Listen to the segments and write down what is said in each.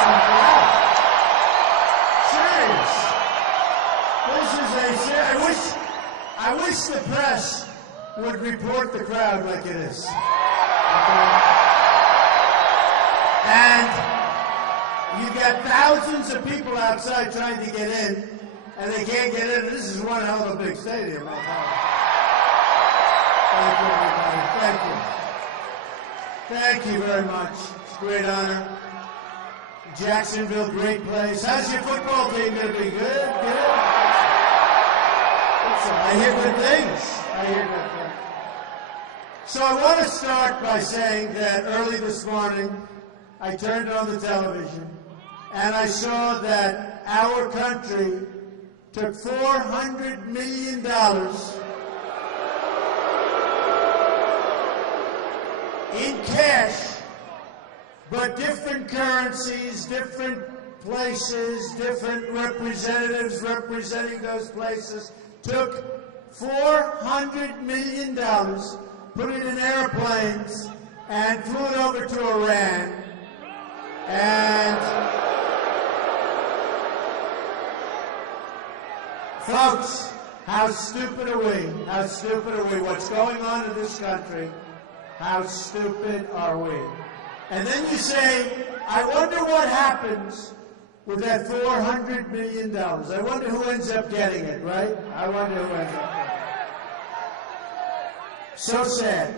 something out. Serious. This is I wish the press would report the crowd like it is. Okay? And you got thousands of people outside trying to get in, and they can't get in. This is one hell of a big stadium. Thank you, everybody. Thank you. Thank you very much. It's a great honor. Jacksonville, great place. How's your football team going to be? Good, good. I hear good things. I hear good things. So I want to start by saying that early this morning, I turned on the television, and I saw that our country took $400 million in cash, but different currencies, different places, different representatives representing those places, took $400 million, put it in airplanes, and flew it over to Iran. And folks, how stupid are we? How stupid are we? What's going on in this country? How stupid are we? And then you say, I wonder what happens with that $400 million. I wonder who ends up getting it, right? I wonder who ends up getting it. So sad.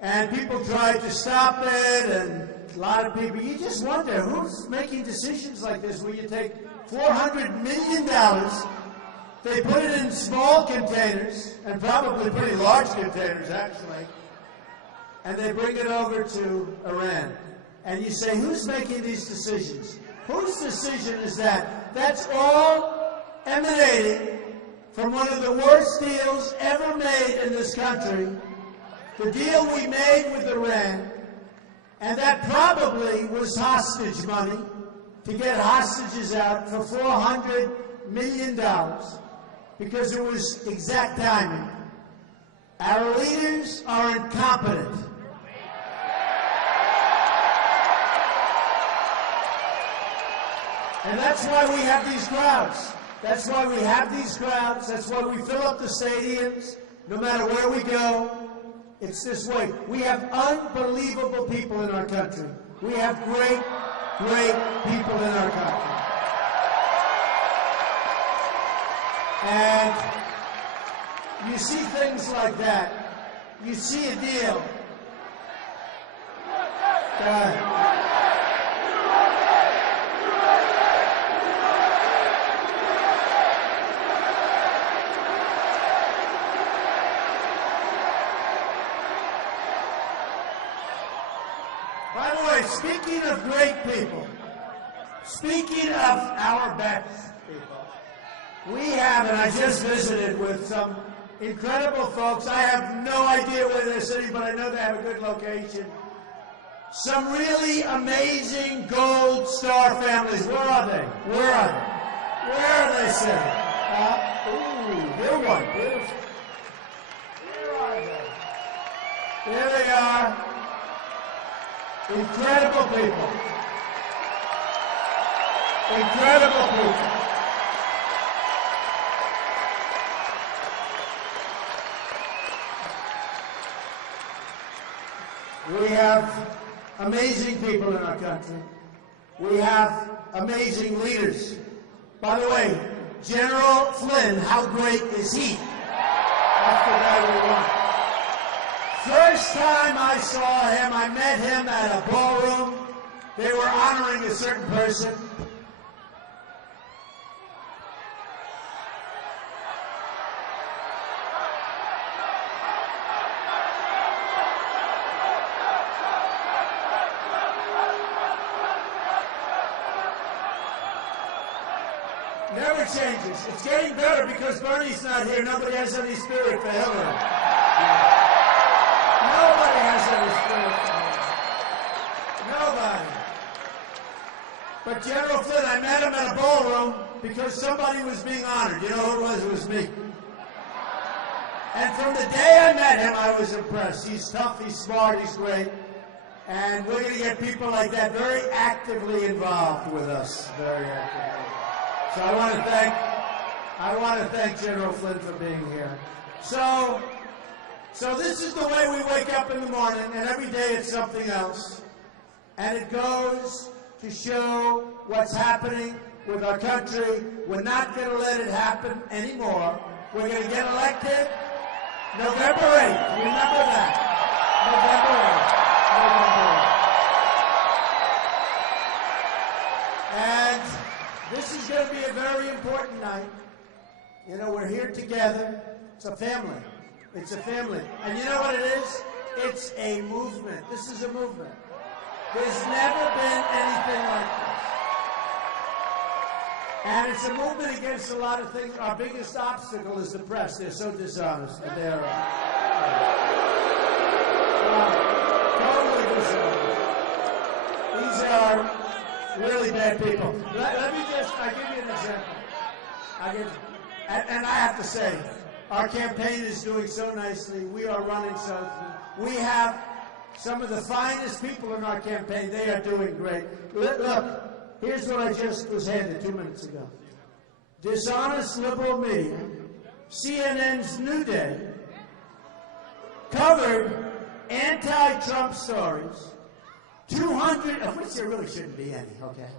And people tried to stop it, and a lot of people, you just wonder who's making decisions like this where you take $400 million, they put it in small containers, and probably pretty large containers actually, and they bring it over to Iran. And you say, who's making these decisions? Whose decision is that? That's all emanating from one of the worst deals ever made in this country, the deal we made with Iran, and that probably was hostage money to get hostages out for $400 million because it was exact timing. Our leaders are incompetent. And that's why we have these crowds. That's why we have these crowds. That's why we fill up the stadiums, no matter where we go. It's this way. We have unbelievable people in our country. We have great, great people in our country. And you see things like that. You see a deal. By the way, speaking of great people, speaking of our best people, we have, and I just visited with some incredible folks. I have no idea where they're sitting, but I know they have a good location. Some really amazing Gold Star families. Where are they? Where are they? Where are they sitting? Ooh, here one. Where are they? There they are. Incredible people. Incredible people. We have amazing people in our country. We have amazing leaders. By the way, General Flynn, how great is he? That's the guy we want. First time I saw him, I met him at a ballroom. They were honoring a certain person. Never changes. It's getting better because Bernie's not here. Nobody has any spirit for Hillary. Nobody has any spirit for Hillary. Nobody. But General Flynn, I met him at a ballroom because somebody was being honored. You know who it was? It was me. And from the day I met him, I was impressed. He's tough, he's smart, he's great. And we're going to get people like that very actively involved with us, very actively. So I want to thank General Flynn for being here. So this is the way we wake up in the morning, and every day it's something else. And it goes to show what's happening with our country. We're not going to let it happen anymore. We're going to get elected November 8th. Remember that. November 8th. And this is going to be a very important night. You know, we're here together. It's a family. It's a family. And you know what it is? It's a movement. This is a movement. There's never been anything like this. And it's a movement against a lot of things. Our biggest obstacle is the press. They're so dishonest. And they're totally dishonest. These are really bad people. Let me I'll give you an example. And I have to say, our campaign is doing so nicely. We are running so. We have some of the finest people in our campaign. They are doing great. Look, here's what I just was handed 2 minutes ago. Dishonest liberal media, CNN's New Day, covered anti-Trump stories, 200, of which there really shouldn't be any, okay?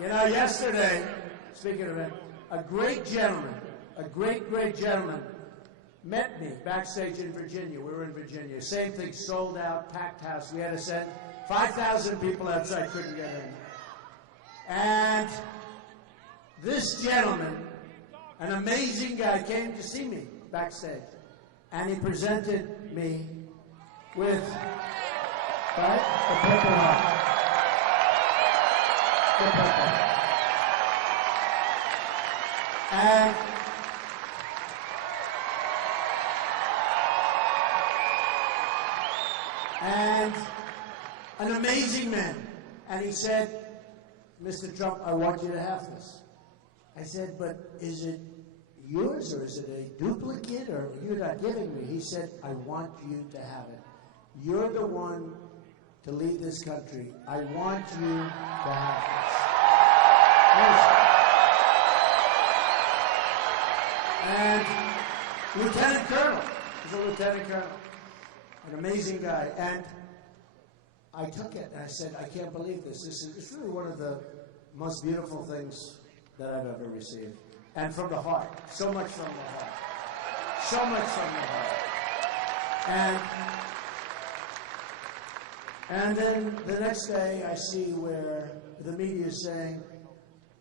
You know, yesterday, speaking of it, a great gentleman, a great gentleman, met me backstage in Virginia. We were in Virginia. Same thing, sold out, packed house. We had to send 5,000 people outside, couldn't get in. And this gentleman, an amazing guy, came to see me backstage. And he presented me with, right, the Purple Heart. The Purple Heart. And an amazing man. And he said, Mr. Trump, I want you to have this. I said, but is it yours or is it a duplicate or you're not giving me? He said, I want you to have it. You're the one to lead this country. I want you to have this. And Lieutenant Colonel, he's a Lieutenant Colonel, an amazing guy. And I took it and I said, I can't believe this. It's really one of the most beautiful things that I've ever received. And from the heart. So much from the heart. So much from the heart. And then the next day I see where the media is saying,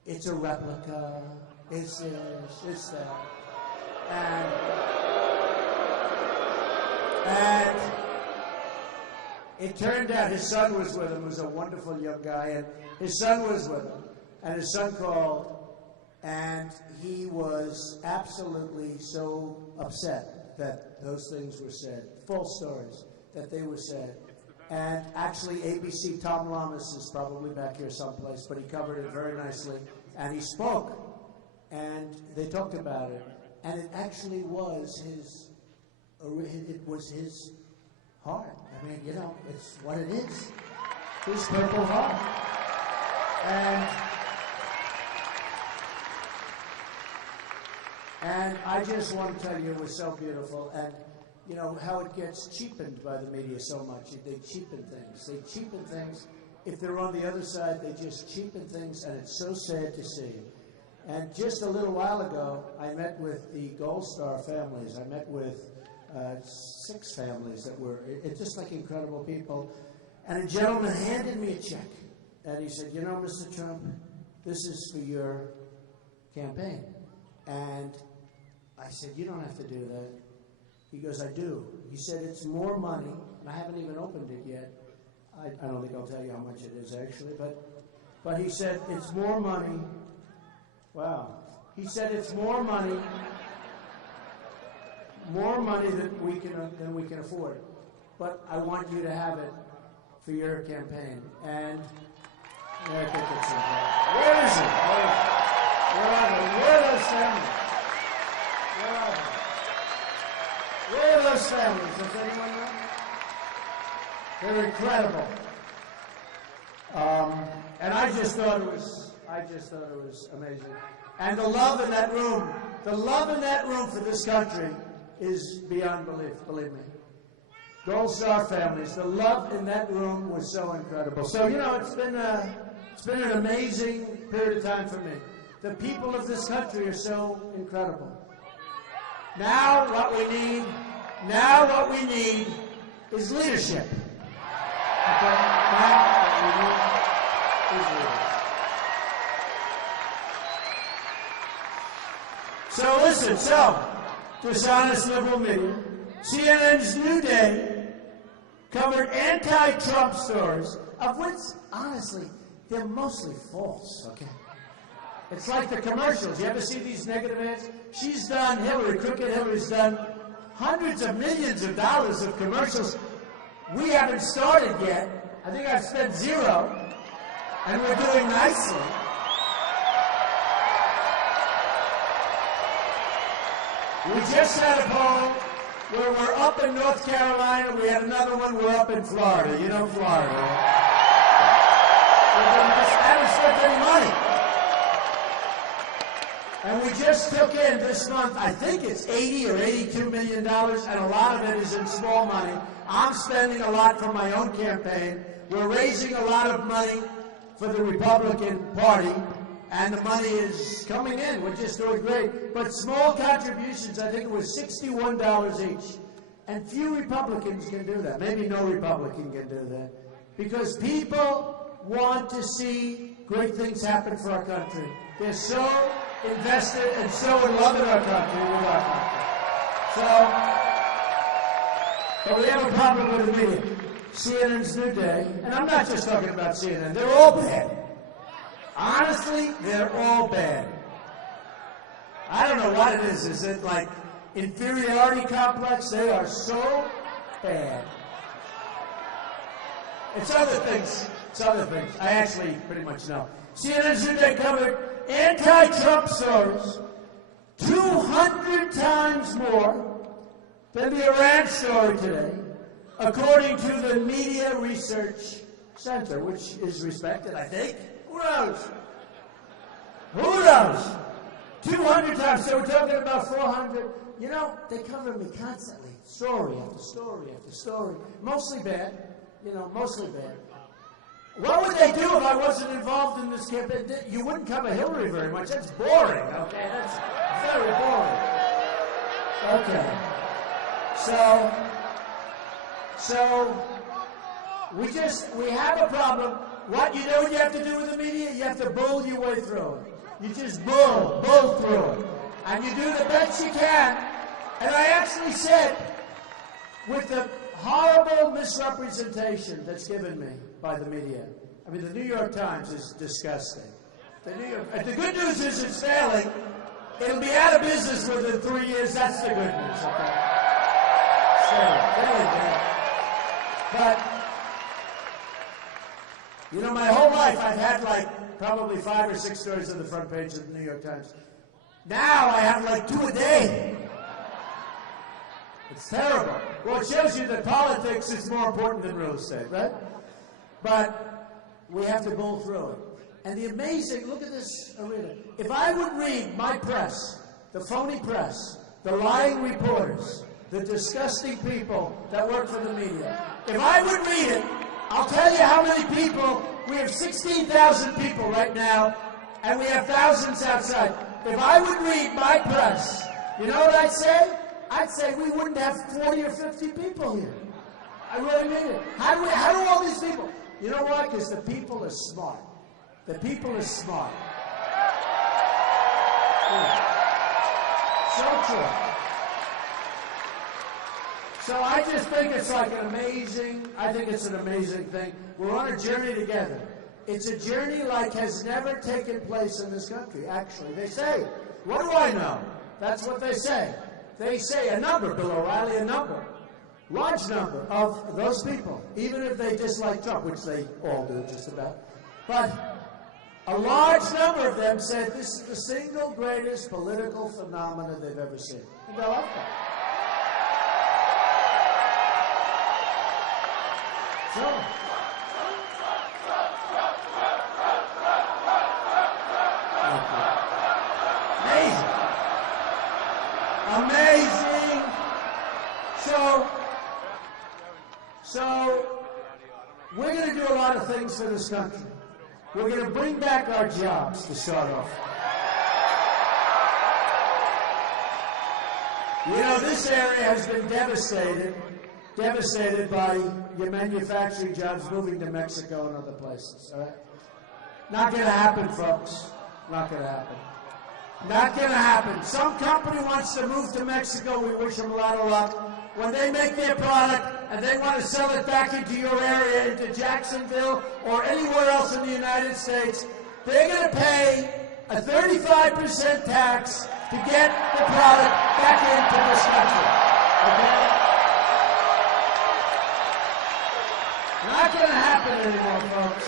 it's a replica, it's this, it's that. And it turned out his son was with him. He was a wonderful young guy, and his son was with him. And his son called, and he was absolutely so upset that those things were said, false stories, that they were said. And actually, ABC, Tom Lamas is probably back here someplace, but he covered it very nicely. And he spoke, and they talked about it. And it actually was his heart. I mean, you know, it's what it is. His Purple Heart. And I just want to tell you, it was so beautiful. And, you know, how it gets cheapened by the media so much. They cheapen things. They cheapen things. If they're on the other side, they just cheapen things, and it's so sad to see. And just a little while ago, I met with the Gold Star families. I met with 6 families that were just like incredible people. And a gentleman handed me a check. And he said, you know, Mr. Trump, this is for your campaign. And I said, you don't have to do that. He goes, I do. He said, it's more money. And I haven't even opened it yet. I don't think I'll tell you how much it is, actually. But he said, it's more money. Wow. He said, it's more money than we can afford. But I want you to have it for your campaign. And I think it's important. Where is it? Where are they? Where are those families? Where are they? Where are those families? Does anyone know? They're incredible. And I just thought it was amazing. And the love in that room for this country is beyond belief, believe me. Gold Star families, the love in that room was so incredible. So, it's been an amazing period of time for me. The people of this country are so incredible. Now what we need is leadership. Okay? Now what we need is leadership. So listen, dishonest liberal media, CNN's New Day covered anti-Trump stories, of which, honestly, they're mostly false, okay? It's like the commercials. You ever see these negative ads? Crooked Hillary's done hundreds of millions of dollars of commercials. We haven't started yet. I think I've spent $0, and we're doing nicely. We just had a poll where we're up in North Carolina. We had another one. We're up in Florida. You know Florida, right? I haven't spent any money. And we just took in this month, I think it's $80 or $82 million, and a lot of it is in small money. I'm spending a lot for my own campaign. We're raising a lot of money for the Republican Party. And the money is coming in. We're just doing great. But small contributions, I think it was $61 each. And few Republicans can do that. Maybe no Republican can do that. Because people want to see great things happen for our country. They're so invested and so in love with our country, but we have a problem with the media. CNN's New Day, and I'm not just talking about CNN, they're all bad. Honestly, they're all bad. I don't know what it is. Is it like inferiority complex? They are so bad. It's other things. I actually pretty much know. CNN's New Day covered anti-Trump stories 200 times more than the Iran story today, according to the Media Research Center, which is respected, I think. Who knows? 200 times. So we're talking about 400. They cover me constantly. Story after story after story. Mostly bad. Mostly bad. What would they do if I wasn't involved in this campaign? You wouldn't cover Hillary very much. That's boring, okay? That's very boring. Okay. So we have a problem. What you have to do with the media? You have to bull your way through it. You just bull through it. And you do the best you can. And I actually said, with the horrible misrepresentation that's given me by the media, I mean, the New York Times is disgusting. The good news is it's failing. It'll be out of business within 3 years. That's the good news, okay? Failing, But my whole life I've had probably 5 or 6 stories on the front page of the New York Times. Now I have 2 a day. It's terrible. Well, it shows you that politics is more important than real estate, right? But we have to bull through it. And the amazing, look at this arena. If I would read my press, the phony press, the lying reporters, the disgusting people that work for the media, if I would read it, I'll tell you how many people. We have 16,000 people right now, and we have thousands outside. If I would read my press, you know what I'd say? I'd say we wouldn't have 40 or 50 people here. I really mean it. How do all these people? You know why? Because the people are smart. The people are smart. Yeah. So true. So I just think it's an amazing thing. We're on a journey together. It's a journey like has never taken place in this country, actually. They say, what do I know? That's what they say. They say a number, Bill O'Reilly, a number. Large number of those people, even if they dislike Trump, which they all do just about. But a large number of them said this is the single greatest political phenomenon they've ever seen in their lifetime. Sure. Amazing. Amazing. So we're going to do a lot of things for this country. We're going to bring back our jobs to start off. You know, this area has been devastated by your manufacturing jobs moving to Mexico and other places. All right? Not going to happen, folks. Not going to happen. Not going to happen. Some company wants to move to Mexico. We wish them a lot of luck. When they make their product and they want to sell it back into your area, into Jacksonville or anywhere else in the United States, they're going to pay a 35% tax to get the product back into this country. Okay? Not going to happen anymore, folks.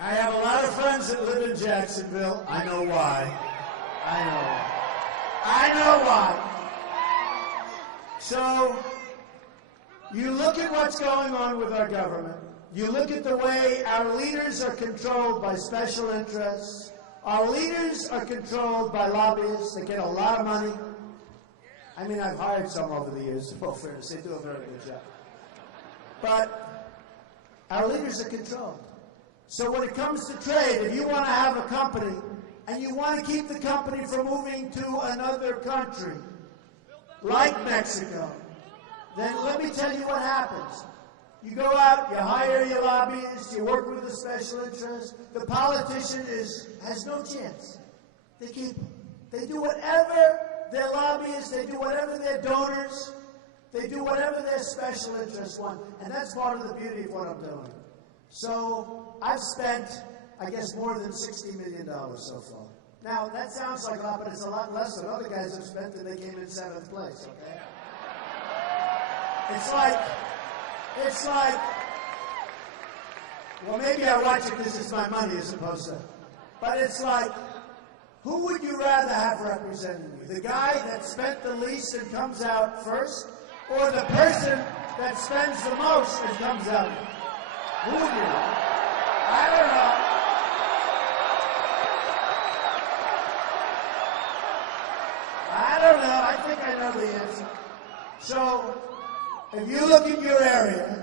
I have a lot of friends that live in Jacksonville. I know why. I know why. So, you look at what's going on with our government. You look at the way our leaders are controlled by special interests. Our leaders are controlled by lobbyists. They get a lot of money. I mean, I've hired some over the years, in all fairness. They do a very good job. But our leaders are controlled. So when it comes to trade, if you want to have a company and you want to keep the company from moving to another country, like Mexico, then let me tell you what happens. You go out, you hire your lobbyists, you work with the special interests. The politician has no chance. They do whatever their lobbyists, they do whatever their donors, they do whatever their special interests want. And that's part of the beauty of what I'm doing. So I've spent, I guess, more than $60 million so far. Now, that sounds like a lot, but it's a lot less than other guys have spent, and they came in 7th place, okay? It's like, well, maybe I watch it because it's my money as opposed to, but it's like, who would you rather have representing you? The guy that spent the least and comes out first, or the person that spends the most and comes out? Who would you? I don't know. I think I know the answer. So, if you look at your area,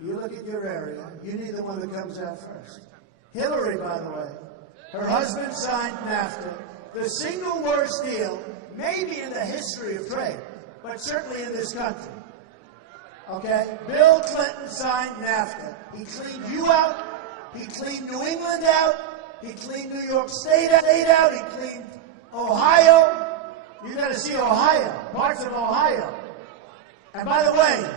you need the one that comes out first. Hillary, by the way, her husband signed NAFTA, the single worst deal, maybe in the history of trade, but certainly in this country. Okay? Bill Clinton signed NAFTA. He cleaned you out. He cleaned New England out. He cleaned New York State out. He cleaned Ohio. You got to see Ohio, parts of Ohio. And by the way,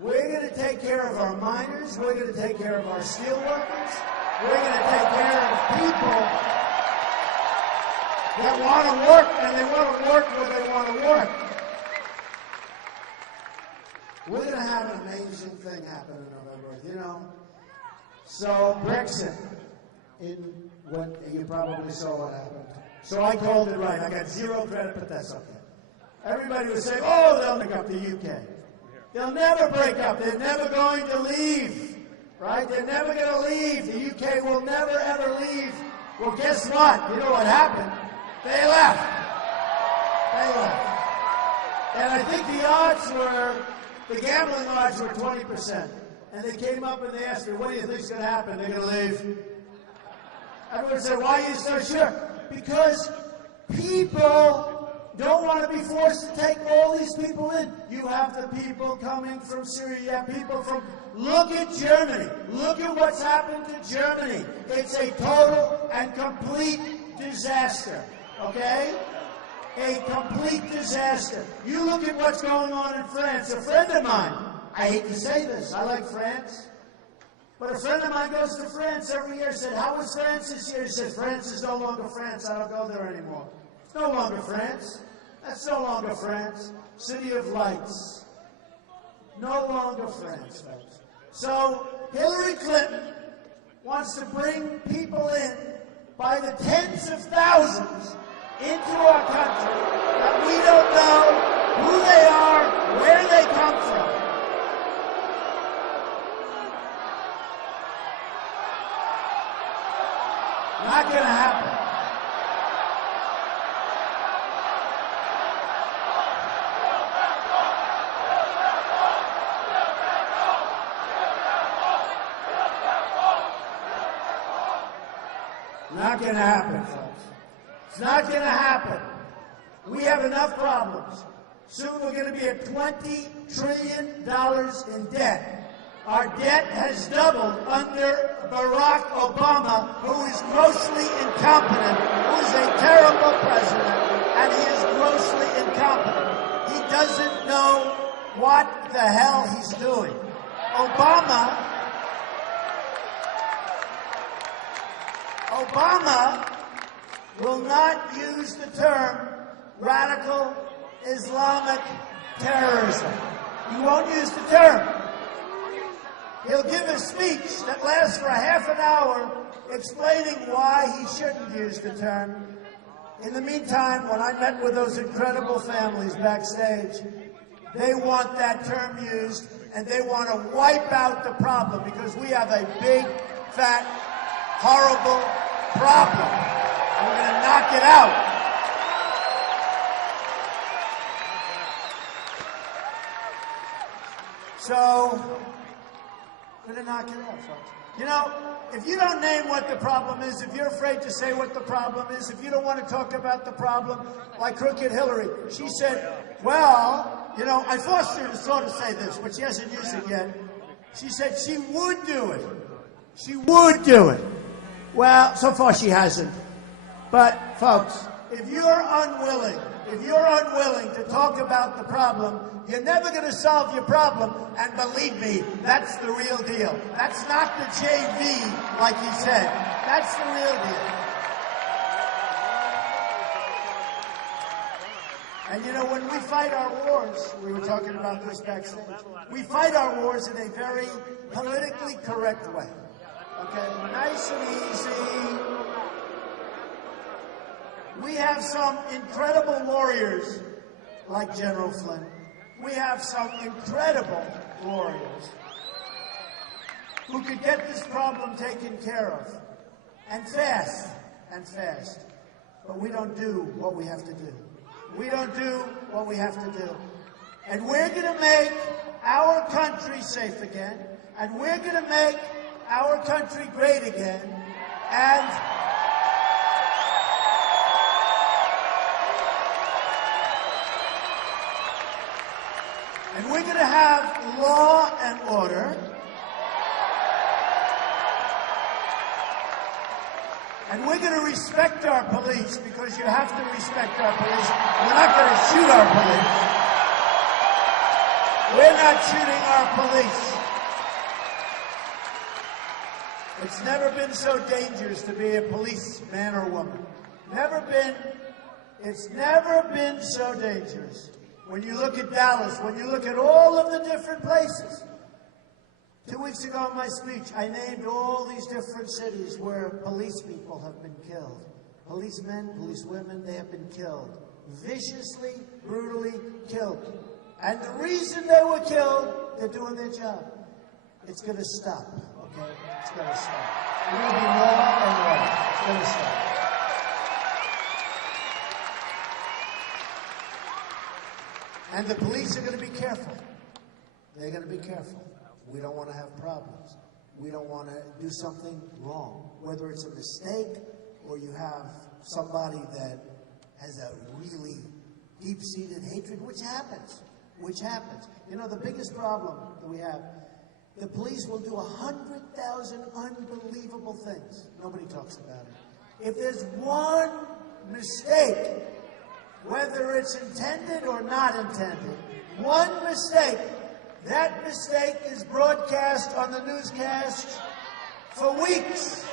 we're going to take care of our miners. We're going to take care of our steel workers. We're going to take care of people that want to work, and they want to work where they want to work. We're going to have an amazing thing happen in November, you know. So Brexit, you probably saw what happened. So I called it right. I got 0 credit, but that's okay. Everybody was saying, oh, they'll make up the UK. They'll never break up. They're never going to leave, right? They're never going to leave. The UK will never, ever leave. Well, guess what? You know what happened? They left. And I think the gambling odds were 20%. And they came up and they asked me, what do you think's going to happen? They're going to leave. Everyone said, why are you so sure? Because people don't want to be forced to take all these people in. You have the people coming from Syria. You have people from... Look at Germany. Look at what's happened to Germany. It's a total and complete disaster. Okay? A complete disaster. You look at what's going on in France. A friend of mine, I hate to say this, I like France, but a friend of mine goes to France every year, said, how was France this year? He said, France is no longer France. I don't go there anymore. It's no longer France. That's no longer France. City of Lights. no longer friends, folks. So Hillary Clinton wants to bring people in by the tens of thousands into our country that we don't know who they are, where they come from. Not going to happen. Not going to happen, folks. It's not going to happen. We have enough problems. Soon we're going to be at $20 trillion in debt. Our debt has doubled under Barack Obama, who is grossly incompetent, who is a terrible president, and he is grossly incompetent. He doesn't know what the hell he's doing. Obama will not use the term radical Islamic terrorism. He won't use the term. He'll give a speech that lasts for half an hour explaining why he shouldn't use the term. In the meantime, when I met with those incredible families backstage, they want that term used, and they want to wipe out the problem because we have a big, fat, horrible problem. We're going to knock it out. So, we're going to knock it out, folks. You know, if you don't name what the problem is, if you're afraid to say what the problem is, if you don't want to talk about the problem, like Crooked Hillary, she said, well, you know, I forced her to sort of say this, but she hasn't used it yet. She said she would do it. She would do it. Well, so far she hasn't. But, folks, if you're unwilling to talk about the problem, you're never going to solve your problem. And believe me, that's the real deal. That's not the JV, like he said. That's the real deal. And you know, when we fight our wars, we were talking about this backstage, we fight our wars in a very politically correct way. Okay? Nice and easy. We have some incredible warriors like General Flynn. We have some incredible warriors who could get this problem taken care of, and fast. But we don't do what we have to do. We don't do what we have to do. And we're going to make our country safe again, and we're going to make our country great again, and we're going to have law and order. And we're going to respect our police, because you have to respect our police. We're not going to shoot our police. We're not shooting our police. It's never been so dangerous to be a policeman or woman. It's never been so dangerous. When you look at Dallas, when you look at all of the different places. 2 weeks ago in my speech, I named all these different cities where police people have been killed. Policemen, policewomen, they have been killed. Viciously, brutally killed. And the reason they were killed, they're doing their job. It's going to stop, okay? It's going to stop. There will be law and order. It's going to stop. And the police are going to be careful. They're going to be careful. We don't want to have problems. We don't want to do something wrong. Whether it's a mistake or you have somebody that has a really deep-seated hatred, which happens. You know, the biggest problem that we have, the police will do 100,000 unbelievable things. Nobody talks about it. If there's one mistake, whether it's intended or not intended, one mistake, that mistake is broadcast on the newscasts for weeks.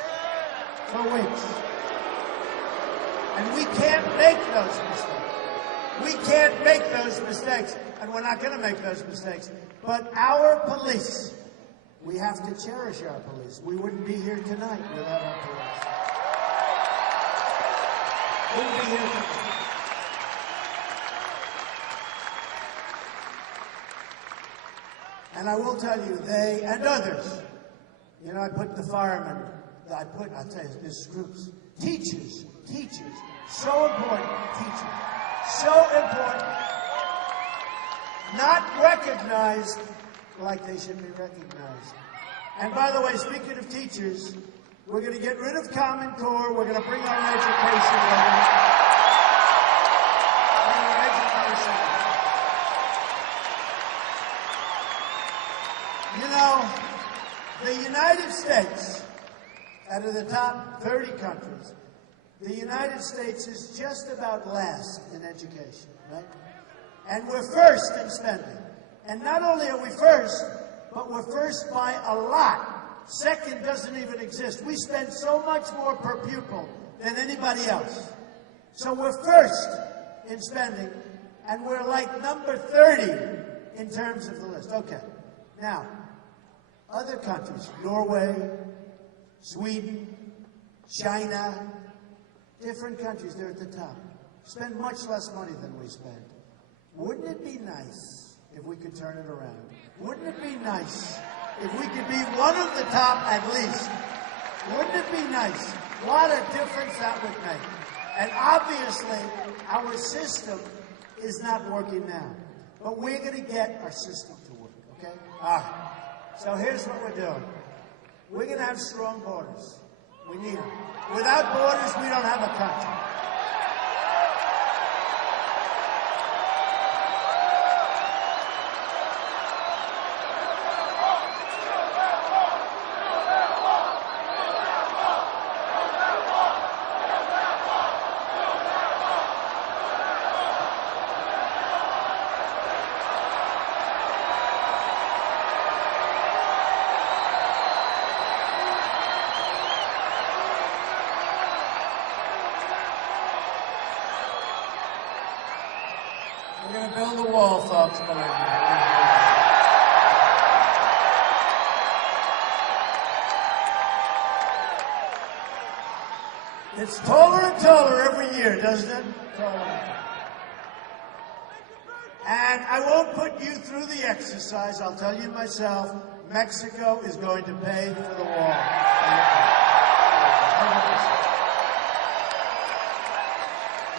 And we can't make those mistakes. and we're not going to make those mistakes. But our police, we have to cherish our police. We wouldn't be here tonight without our police. Wouldn't be here tonight. And I will tell you, they and others, you know, I put the firemen, I'll tell you, there's groups, teachers, so important, teachers, so important, not recognized like they should be recognized. And by the way, speaking of teachers, we're going to get rid of Common Core, we're going to bring on education level. You know, the United States, out of the top 30 countries, the United States is just about last in education, right? And we're first in spending. And not only are we first, but we're first by a lot. Second doesn't even exist. We spend so much more per pupil than anybody else. So we're first in spending, and we're like number 30 in terms of the list. Okay. Now, other countries, Norway, Sweden, China, different countries, they're at the top. Spend much less money than we spend. Wouldn't it be nice if we could turn it around? Wouldn't it be nice if we could be one of the top at least? Wouldn't it be nice? What a difference that would make. And obviously, our system is not working now. But we're going to get our system to work, okay? All right. So here's what we're doing. We're going to have strong borders. We need them. Without borders, we don't have a country. We're going to build a wall, folks, believe me. It's taller and taller every year, doesn't it? And I won't put you through the exercise. I'll tell you myself, Mexico is going to pay for the wall.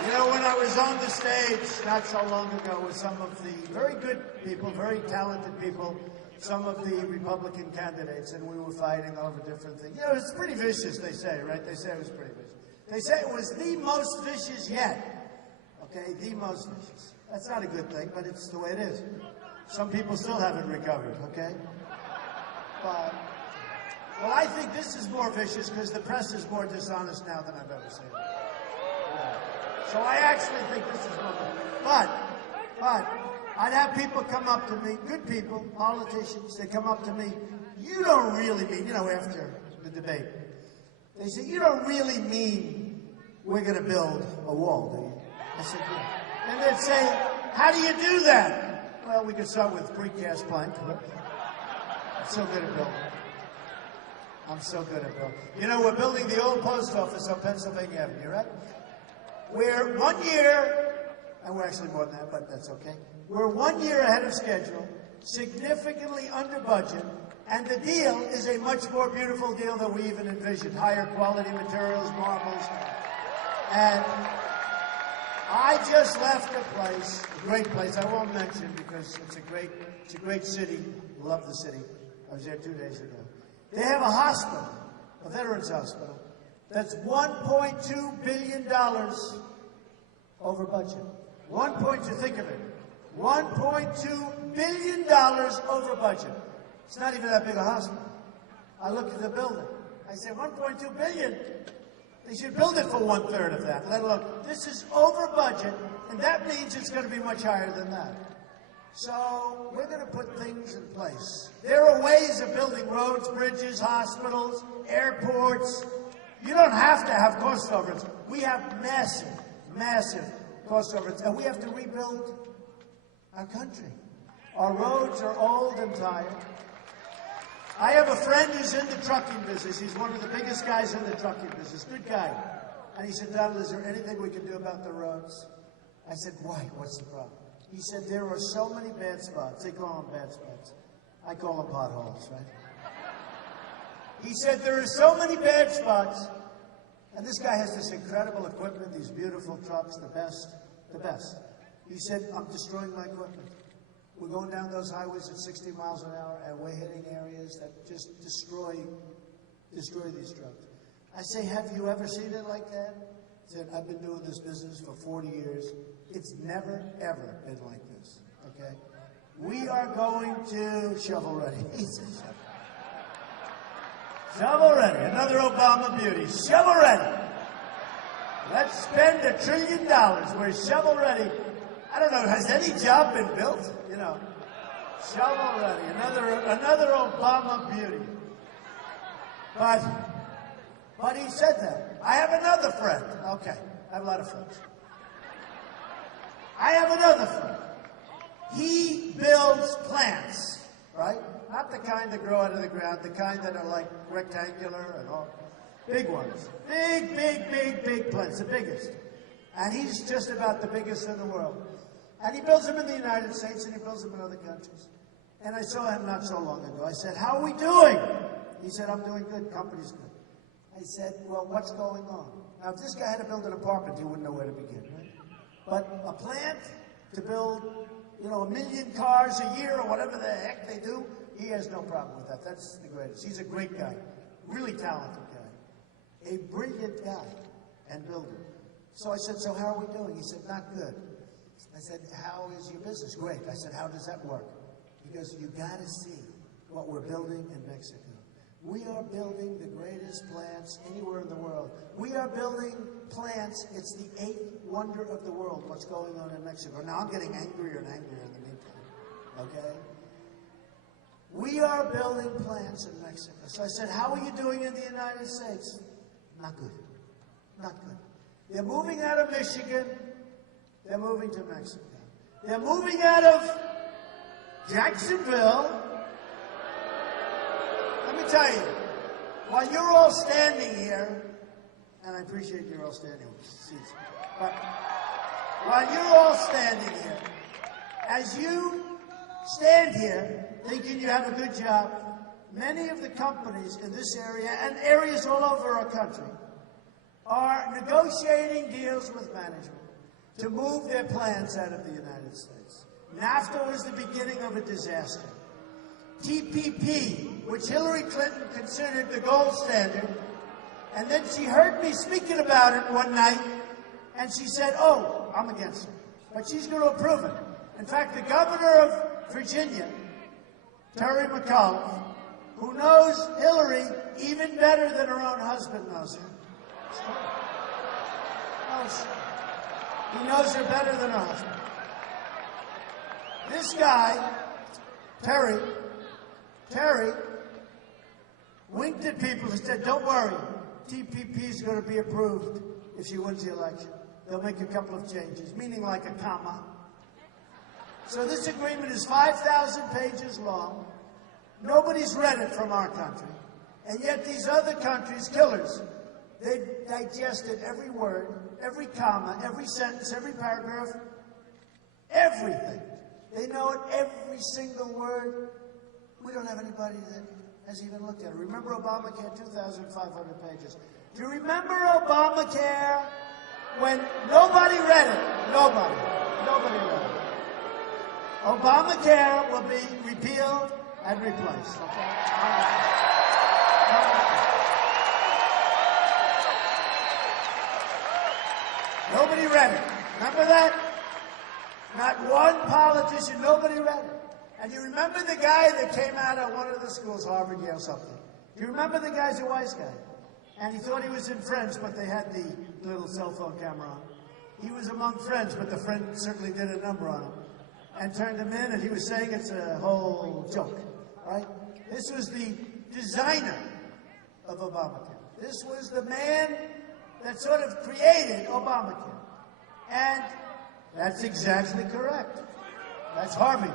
You know, when I was on the stage not so long ago with some of the very good people, very talented people, some of the Republican candidates, and we were fighting over different things. You know, it's pretty vicious, they say, right? They say it was pretty vicious. They say it was the most vicious yet. Okay, the most vicious. That's not a good thing, but it's the way it is. Some people still haven't recovered, okay? But, well, I think this is more vicious because the press is more dishonest now than I've ever seen. Yeah. So I actually think this is more vicious. But, I'd have people come up to me, good people, politicians, they come up to me, you don't really mean, you know, after the debate, they say, you don't really mean we're going to build a wall, do you? I said, yeah. And they'd say, how do you do that? Well, we could start with precast plank. I'm so good at building. I'm so good at building. You know, we're building the old post office on Pennsylvania Avenue, right? We're 1 year, and we're actually more than that, but that's okay. We're 1 year ahead of schedule, significantly under budget, and the deal is a much more beautiful deal than we even envisioned. Higher quality materials, marbles, and I just left a place, a great place, I won't mention because it's a great city, love the city. I was there 2 days ago. They have a hospital, a veterans hospital, that's $1.2 billion over budget. 1.2, think of it, $1.2 billion over budget. It's not even that big a hospital. I looked at the building. I said, 1.2 billion. They should build it for 1/3 of that, let alone, this is over budget, and that means it's going to be much higher than that. So we're going to put things in place. There are ways of building roads, bridges, hospitals, airports. You don't have to have cost overruns. We have massive, massive cost overruns, and we have to rebuild Our country. Our roads are old and tired. I have a friend who's in the trucking business. He's one of the biggest guys in the trucking business. Good guy. And he said, Donald, is there anything we can do about the roads? I said, why? What's the problem? He said, there are so many bad spots. They call them bad spots. I call them potholes, right? He said, there are so many bad spots. And this guy has this incredible equipment, these beautiful trucks, the best. He said, I'm destroying my equipment. We're going down those highways at 60 miles an hour, and we're hitting areas that just destroy these trucks. I say, have you ever seen it like that? He said, I've been doing this business for 40 years. It's never, ever been like this, okay? We are going to shovel ready. He said, shovel ready. Another Obama beauty. Shovel ready. Let's spend $1 trillion. We're shovel ready. I don't know, has any job been built? You know, shovel ready. Another Obama beauty. But he said that. I have another friend. Okay, I have a lot of friends. I have another friend. He builds plants, right? Not the kind that grow out of the ground, the kind that are like rectangular and all. Big ones. Big plants, the biggest. And he's just about the biggest in the world. And he builds them in the United States, and he builds them in other countries. And I saw him not so long ago. I said, how are we doing? He said, I'm doing good. Company's good. I said, well, what's going on? Now, if this guy had to build an apartment, he wouldn't know where to begin, right? But a plant to build, 1 million cars a year or whatever the heck they do, he has no problem with that. That's the greatest. He's a great guy. Really talented guy. A brilliant guy and builder. So I said, so how are we doing? He said, not good. I said, how is your business? Great. I said, how does that work? He goes, you got to see what we're building in Mexico. We are building the greatest plants anywhere in the world. We are building plants. It's the 8th wonder of the world, what's going on in Mexico. Now, I'm getting angrier and angrier in the meantime, okay? We are building plants in Mexico. So I said, how are you doing in the United States? Not good. Not good. They're moving out of Michigan. They're moving to Mexico. They're moving out of Jacksonville. Let me tell you, while you're all standing here, and I appreciate you're all standing with seats, but while you're all standing here, as you stand here thinking you have a good job, many of the companies in this area and areas all over our country are negotiating deals with management to move their plants out of the United States. NAFTA was the beginning of a disaster. TPP, which Hillary Clinton considered the gold standard, and then she heard me speaking about it one night, and she said, oh, I'm against it. But she's going to approve it. In fact, the governor of Virginia, Terry McAuliffe, who knows Hillary even better than her own husband knows her. He knows her better than her husband. This guy, Terry, winked at people and said, don't worry, TPP is going to be approved if she wins the election. They'll make a couple of changes, meaning like a comma. So this agreement is 5,000 pages long. Nobody's read it from our country. And yet these other countries, killers, they digested every word, every comma, every sentence, every paragraph, everything. They know it, every single word. We don't have anybody that has even looked at it. Remember Obamacare, 2,500 pages. Do you remember Obamacare when nobody read it? Nobody read it. Obamacare will be repealed and replaced. Okay? Nobody read it. Remember that? Not one politician, nobody read it. And you remember the guy that came out of one of the schools, Harvard, Yale, something. Do you remember the guy's a wise guy? And he thought he was in French, but they had the little cell phone camera on. He was among friends, but the friend certainly did a number on him. And turned him in, and he was saying it's a whole joke, right? This was the designer of Obamacare. This was the man that sort of created Obamacare. And that's exactly correct. That's Harvey.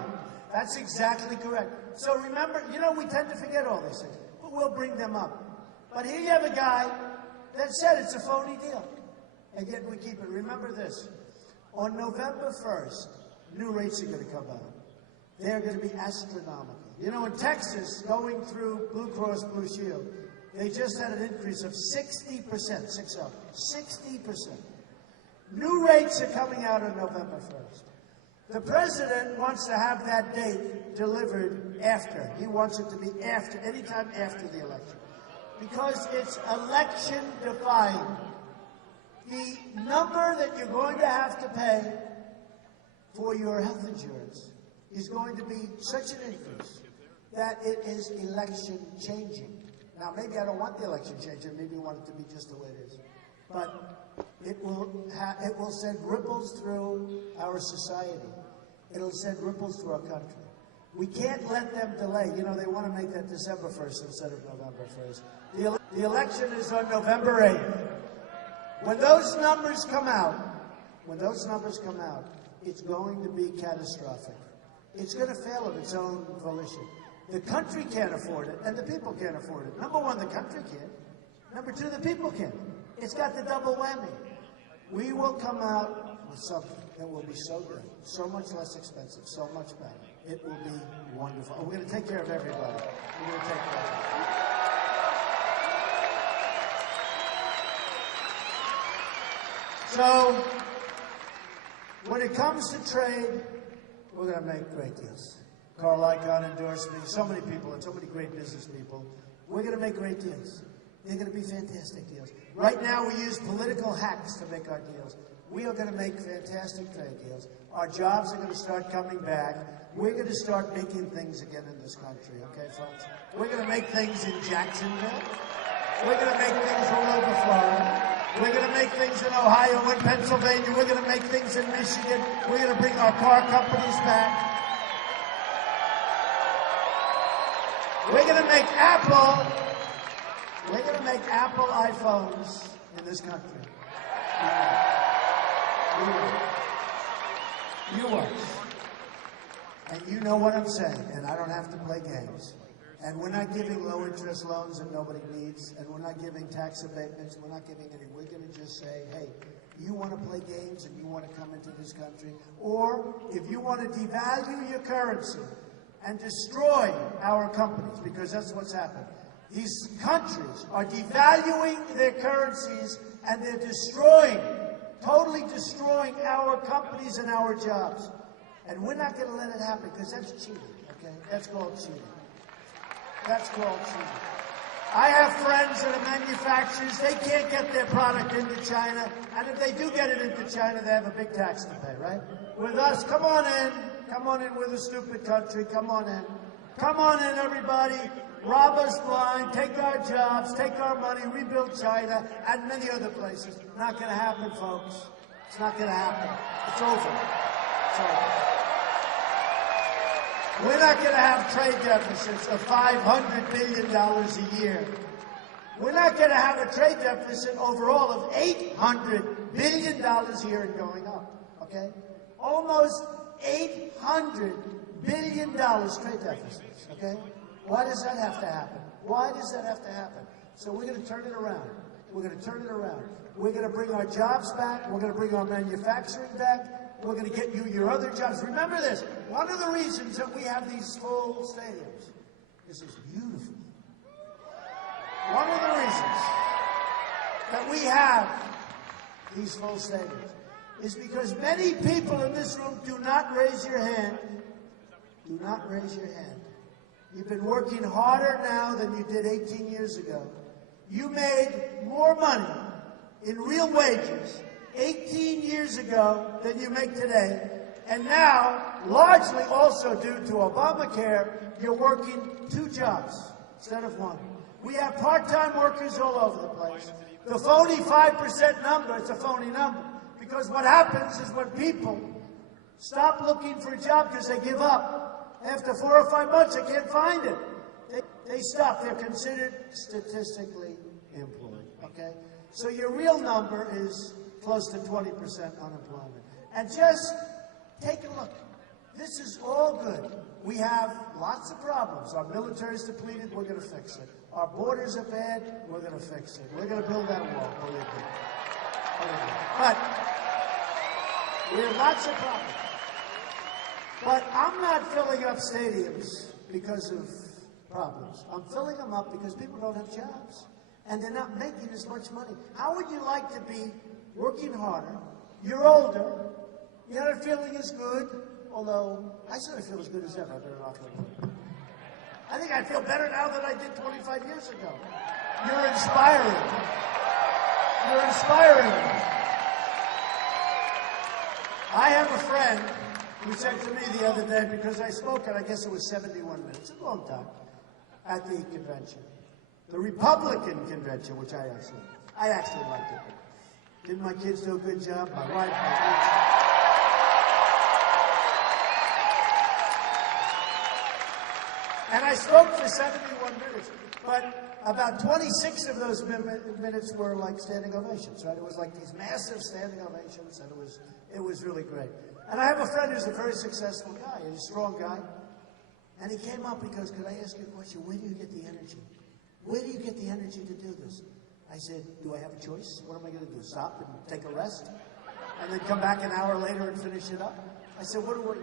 That's exactly correct. So remember, we tend to forget all these things, but we'll bring them up. But here you have a guy that said it's a phony deal, and yet we keep it. Remember this. On November 1st, new rates are going to come out. They're going to be astronomical. In Texas, going through Blue Cross Blue Shield, they just had an increase of 60%, 60%. New rates are coming out on November 1st. The president wants to have that date delivered after. He wants it to be after, anytime after the election. Because it's election defying. The number that you're going to have to pay for your health insurance is going to be such an increase that it is election changing. Now, maybe I don't want the election changing. Maybe I want it to be just the way it is. But it will send ripples through our society. It'll send ripples through our country. We can't let them delay. They want to make that December 1st instead of November 1st. The election is on November 8th. When those numbers come out, it's going to be catastrophic. It's going to fail of its own volition. The country can't afford it, and the people can't afford it. Number one, the country can't. Number two, the people can't. It's got the double whammy. We will come out with something that will be so good, so much less expensive, so much better. It will be wonderful. We're going to take care of everybody. We're going to take care of everybody. So, when it comes to trade, we're going to make great deals. Carl Icahn endorsed me, so many people, and so many great business people. We're going to make great deals. They're going to be fantastic deals. Right now, we use political hacks to make our deals. We are going to make fantastic trade deals. Our jobs are going to start coming back. We're going to start making things again in this country, okay, folks? We're going to make things in Jacksonville. We're going to make things all over Florida. We're going to make things in Ohio and Pennsylvania. We're going to make things in Michigan. We're going to bring our car companies back. We're going to make Apple iPhones in this country. You watch. And you know what I'm saying, and I don't have to play games. And we're not giving low-interest loans that nobody needs, and we're not giving tax abatements, we're not giving any. We're going to just say, hey, you want to play games and you want to come into this country, or if you want to devalue your currency and destroy our companies, because that's what's happened. These countries are devaluing their currencies and they're totally destroying our companies and our jobs. And we're not going to let it happen because that's cheating, okay? That's called cheating. That's called cheating. I have friends that are manufacturers. They can't get their product into China. And if they do get it into China, they have a big tax to pay, right? With us, come on in. Come on in. We're the stupid country. Come on in. Come on in, everybody. Rob us blind. Take our jobs. Take our money. Rebuild China and many other places. Not going to happen, folks. It's not going to happen. It's over. It's over. We're not going to have trade deficits of $500 billion a year. We're not going to have a trade deficit overall of $800 billion a year and going up, okay? Almost $800 billion trade deficits, okay? Why does that have to happen? Why does that have to happen? So we're going to turn it around. We're going to turn it around. We're going to bring our jobs back. We're going to bring our manufacturing back. We're going to get you your other jobs. Remember this. One of the reasons that we have these full stadiums is it's beautiful. One of the reasons that we have these full stadiums is because many people in this room do not raise your hand. Do not raise your hand. You've been working harder now than you did 18 years ago. You made more money in real wages 18 years ago than you make today. And now, largely also due to Obamacare, you're working 2 jobs instead of 1. We have part-time workers all over the place. The phony 5% number is a phony number. Because what happens is when people stop looking for a job because they give up, after 4 or 5 months they can't find it. They stop. They're considered statistically employed. Okay? So your real number is close to 20% unemployment. And just take a look. This is all good. We have lots of problems. Our military is depleted, we're going to fix it. Our borders are bad, we're going to fix it. We're going to build that wall, believe me. But we have lots of problems. But I'm not filling up stadiums because of problems. I'm filling them up because people don't have jobs. And they're not making as much money. How would you like to be working harder? You're older. You're not feeling as good. Although, I sort of feel as good as ever. I better not feel good. I think I feel better now than I did 25 years ago. You're inspiring. You're inspiring me. I have a friend who said to me the other day, because I spoke, and I guess it was 71 minutes, a long time, at the convention. The Republican convention, which I actually liked it. Didn't my kids do a good job? My wife, my kids. And I spoke for 71 minutes, but about 26 of those minutes were like standing ovations, right? It was like these massive standing ovations, and it was really great. And I have a friend who's a very successful guy, he's a strong guy, and he came up because, could I ask you a question? Where do you get the energy? Where do you get the energy to do this? I said, do I have a choice? What am I going to do? Stop and take a rest? And then come back an hour later and finish it up? I said, what do we,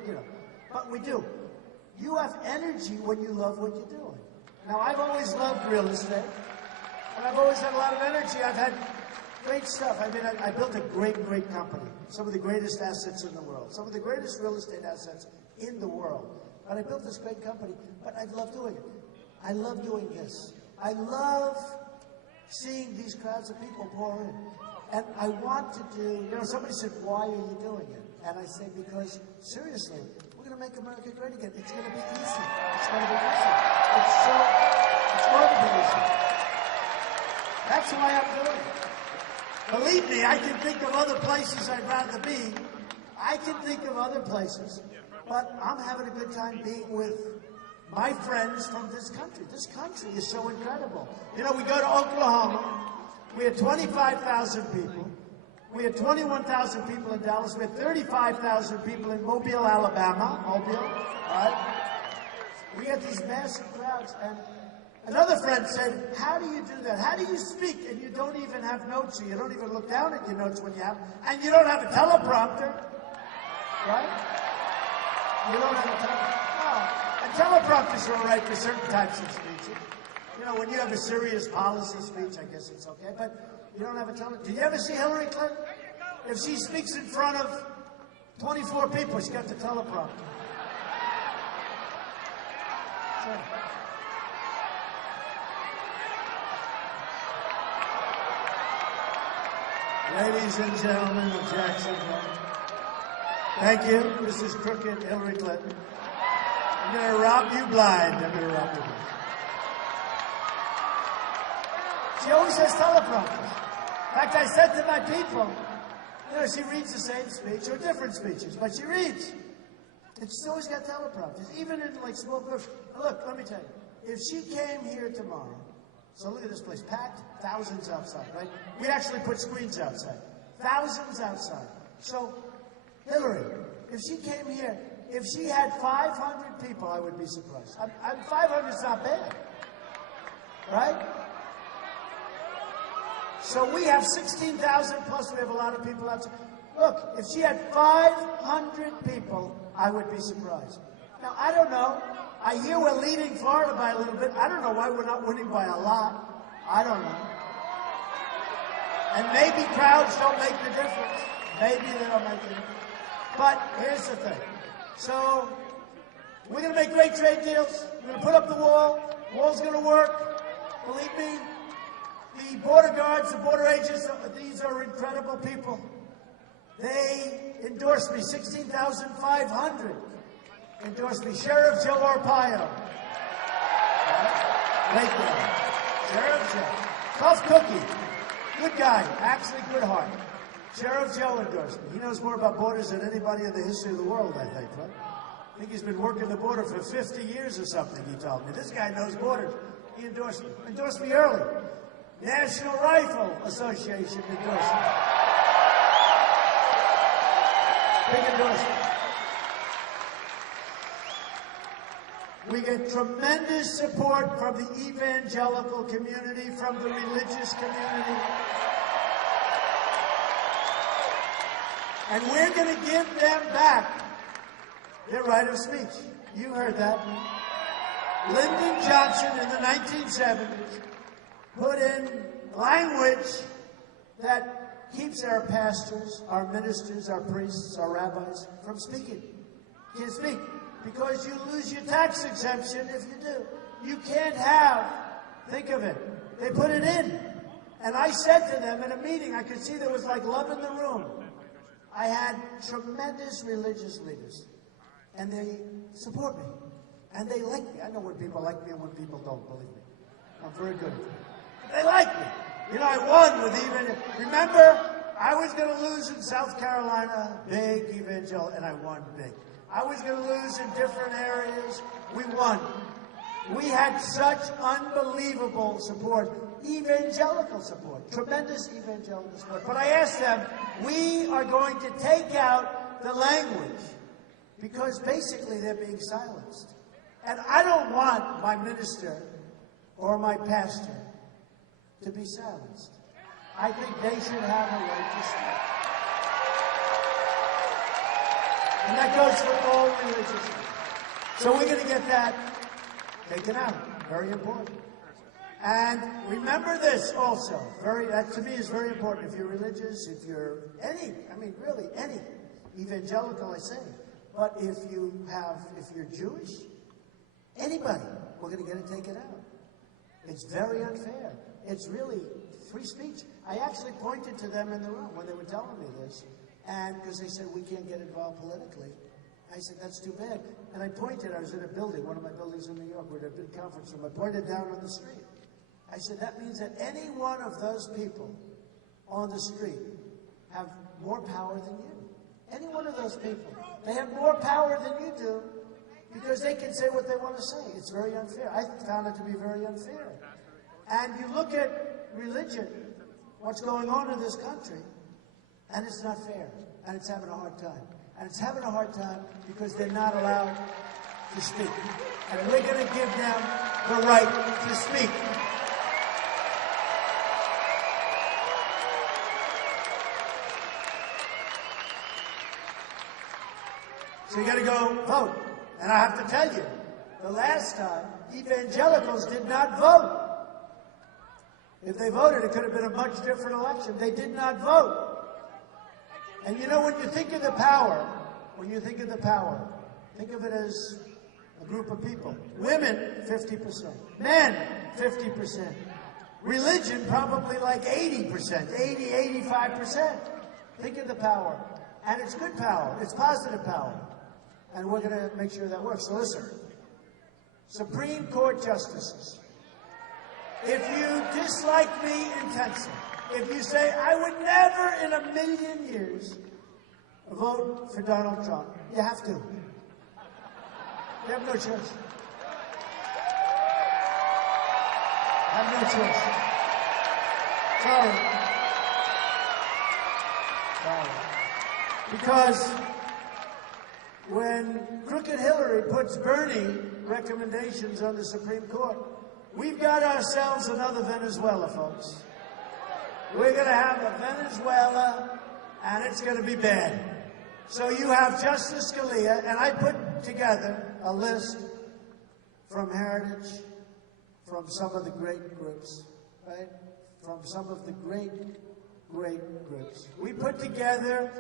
But we do. You have energy when you love what you're doing. Now, I've always loved real estate, and I've always had a lot of energy. I've had great stuff. I mean, I built a great, great company. Some of the greatest assets in the world. Some of the greatest real estate assets in the world. But I built this great company, but I love doing it. I love doing this. I love seeing these crowds of people pour in. And I want to do, somebody said, why are you doing it? And I say, because, seriously, we're going to make America great again. It's going to be easy. It's going to be easy. It's going to be easy. That's why I'm doing it. Believe me, I can think of other places I'd rather be. I can think of other places. But I'm having a good time being with my friends from this country. This country is so incredible. We go to Oklahoma. We had 25,000 people. We had 21,000 people in Dallas. We had 35,000 people in Mobile, Alabama. Right? We had these massive crowds. And another friend said, how do you do that? How do you speak and you don't even have notes, or you don't even look down at your notes when you have, and you don't have a teleprompter, right? You don't have a teleprompter. And teleprompters are all right for certain types of speeches. When you have a serious policy speech, I guess it's okay, but you don't have a teleprompter. Did you ever see Hillary Clinton? If she speaks in front of 24 people, she's got the teleprompter. Sure. Ladies and gentlemen of Jacksonville, thank you. This is crooked Hillary Clinton. I'm going to rob you blind. She always has teleprompters. In fact, I said to my people, she reads the same speech or different speeches, but she reads. And she's always got teleprompters, even in small groups. Look, let me tell you, if she came here tomorrow, so look at this place, packed, thousands outside, right? We actually put screens outside, thousands outside. So, Hillary, if she came here, if she had 500 people, I would be surprised. 500 is not bad, right? So we have 16,000 plus we have a lot of people outside. Look, if she had 500 people, I would be surprised. Now, I don't know. I hear we're leading Florida by a little bit. I don't know why we're not winning by a lot. I don't know. And maybe crowds don't make the difference. Maybe they don't make the difference. But here's the thing. So, we're going to make great trade deals. We're going to put up the wall. The wall's going to work. Believe me. The border guards, the border agents, these are incredible people. They endorsed me, 16,500 endorsed me. Sheriff Joe Arpaio. Great guy. Sheriff Joe. Tough cookie. Good guy. Actually, good heart. Sheriff Joe endorsed me. He knows more about borders than anybody in the history of the world, I think, right? I think he's been working the border for 50 years or something, he told me. This guy knows borders. He endorsed me. Endorsed me early. National Rifle Association endorsed me. Big endorsement. We get tremendous support from the evangelical community, from the religious community. And we're going to give them back their right of speech. You heard that. Lyndon Johnson in the 1970s put in language that keeps our pastors, our ministers, our priests, our rabbis from speaking. You can't speak because you lose your tax exemption if you do. You can't have, think of it, they put it in. And I said to them in a meeting, I could see there was like love in the room. I had tremendous religious leaders, and they support me, and they like me. I know when people like me and when people don't, believe me. I'm very good at it. They like me. You know, I won with remember, I was going to lose in South Carolina, big evangelical, and I won big. I was going to lose in different areas. We won. We had such unbelievable support, evangelical support, tremendous evangelical support. But I asked them, we are going to take out the language because basically they're being silenced. And I don't want my minister or my pastor to be silenced. I think they should have a right to speak. And that goes for all religions. So we're going to get that taken out. Very important. And remember this also. That to me is very important. If you're religious, if you're really any evangelical, I say. But if you're Jewish, anybody, we're going to get it taken out. It's very unfair. It's really free speech. I actually pointed to them in the room when they were telling me this, and because they said we can't get involved politically. I said, that's too bad. And I was in a building, one of my buildings in New York, we're at a big conference room. I pointed down on the street. I said, that means that any one of those people on the street have more power than you. Any one of those people. They have more power than you do because they can say what they want to say. It's very unfair. I found it to be very unfair. And you look at religion, what's going on in this country, and it's not fair. And it's having a hard time. And it's having a hard time because they're not allowed to speak. And we're going to give them the right to speak. So you got to go vote. And I have to tell you, the last time, evangelicals did not vote. If they voted, it could have been a much different election. They did not vote. And you know, when you think of the power, think of it as a group of people. Women, 50%. Men, 50%. Religion, probably like 80%, 80, 85%. Think of the power. And it's good power. It's positive power. And we're going to make sure that works. So listen, Supreme Court justices, if you dislike me intensely, if you say, I would never in a million years vote for Donald Trump, you have to. You have no choice. You have no choice. Sorry. Because when Crooked Hillary puts Bernie recommendations on the Supreme Court, we've got ourselves another Venezuela, folks. We're going to have a Venezuela, and it's going to be bad. So you have Justice Scalia, and I put together a list from Heritage, from some of the great groups, right? From some of the great groups. We put together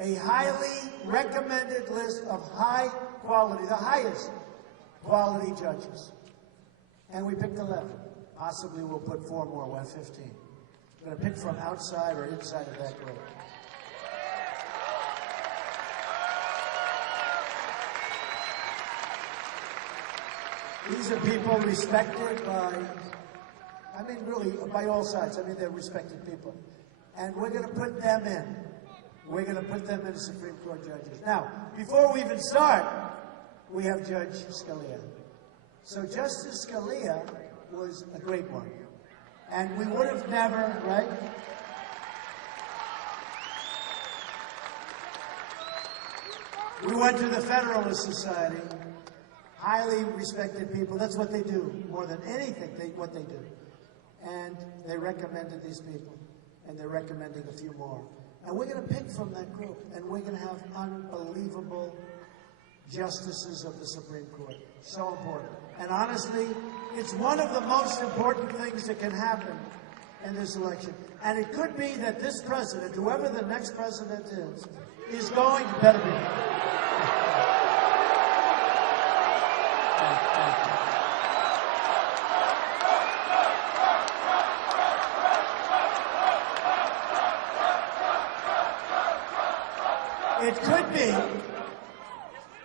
a highly recommended list of high quality, the highest quality judges. And we picked 11. Possibly we'll put 4 more, we'll have 15. We're going to pick from outside or inside of that group. These are people respected by all sides. They're respected people. And we're going to put them in. We're going to put them in as Supreme Court judges. Now, before we even start, we have Judge Scalia. So Justice Scalia was a great one. And we would have never, right? We went to the Federalist Society, highly respected people. That's what they do more than anything. What they do, and they recommended these people, and they're recommending a few more. And we're going to pick from that group, and we're going to have unbelievable justices of the Supreme Court. So important. And honestly, it's one of the most important things that can happen in this election. And it could be that this president, whoever the next president is going to better be. It could be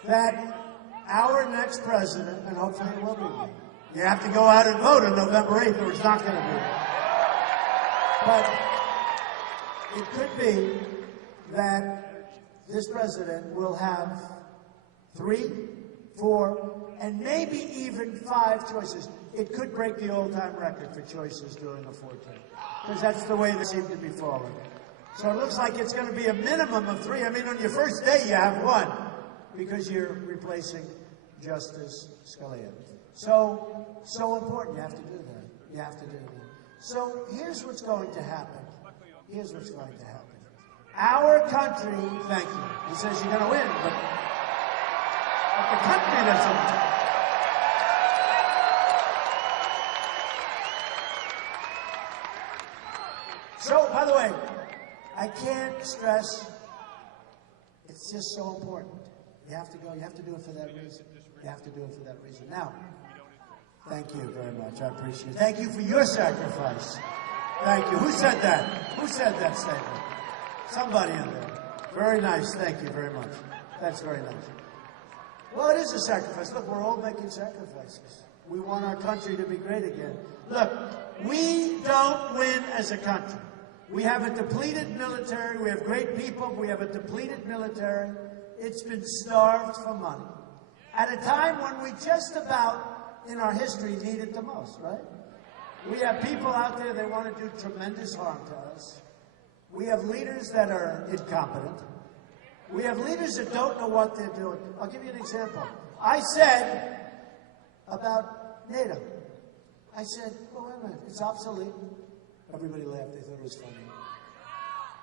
that our next president, and hopefully it will be, you have to go out and vote on November 8th or it's not going to be. But it could be that this president will have 3, 4, and maybe even 5 choices. It could break the all-time record for choices during a 4-term, because that's the way they seem to be falling. So it looks like it's going to be a minimum of 3. I mean, on your first day, you have 1, because you're replacing Justice Scalia. So important. You have to do that. You have to do that. So here's what's going to happen. Here's what's going to happen. Our country, thank you. He says you're going to win, but the country doesn't win. So, by the way, I can't stress, it's just so important. You have to go, you have to do it for that reason. You have to do it for that reason. Now, thank you very much. I appreciate it. Thank you for your sacrifice. Thank you. Who said that? Who said that statement? Somebody in there. Very nice. Thank you very much. That's very nice. Well, it is a sacrifice. Look, we're all making sacrifices. We want our country to be great again. Look, we don't win as a country. We have a depleted military. We have great people. We have a depleted military. It's been starved for money. At a time when we just about, in our history, need it the most, right? We have people out there that want to do tremendous harm to us. We have leaders that are incompetent. We have leaders that don't know what they're doing. I'll give you an example. I said about NATO, I said, oh, wait a minute, it's obsolete. Everybody laughed. They thought it was funny.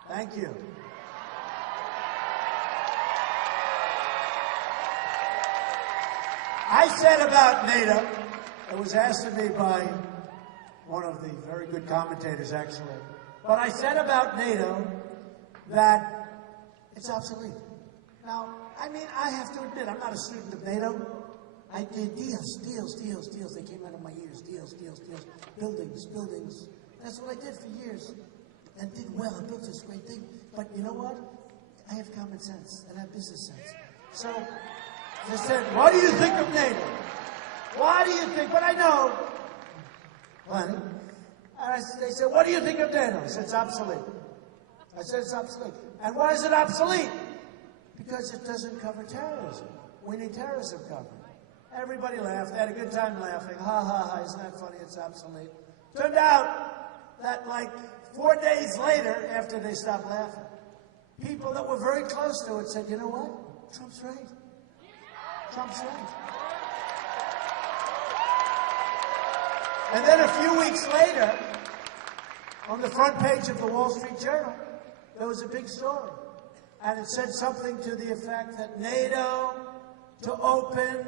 Thank you. I said about NATO, it was asked of me by one of the very good commentators, actually, but I said about NATO that it's obsolete. Now, I mean, I have to admit, I'm not a student of NATO. I did deals. They came out of my ears. Deals. Buildings. That's what I did for years and did well. I built this great thing. But you know what? I have common sense and I have business sense. So they said, what do you think of NATO? Why do you think? But I know. Plenty. And they said, what do you think of NATO? I said, it's obsolete. I said, it's obsolete. And why is it obsolete? Because it doesn't cover terrorism. We need terrorism covered. Everybody laughed. They had a good time laughing. Ha, isn't that funny? It's obsolete. Turned out that like 4 days later, after they stopped laughing, people that were very close to it said, you know what? Trump's right. Trump's right. And then a few weeks later, on the front page of the Wall Street Journal, there was a big story. And it said something to the effect that NATO to open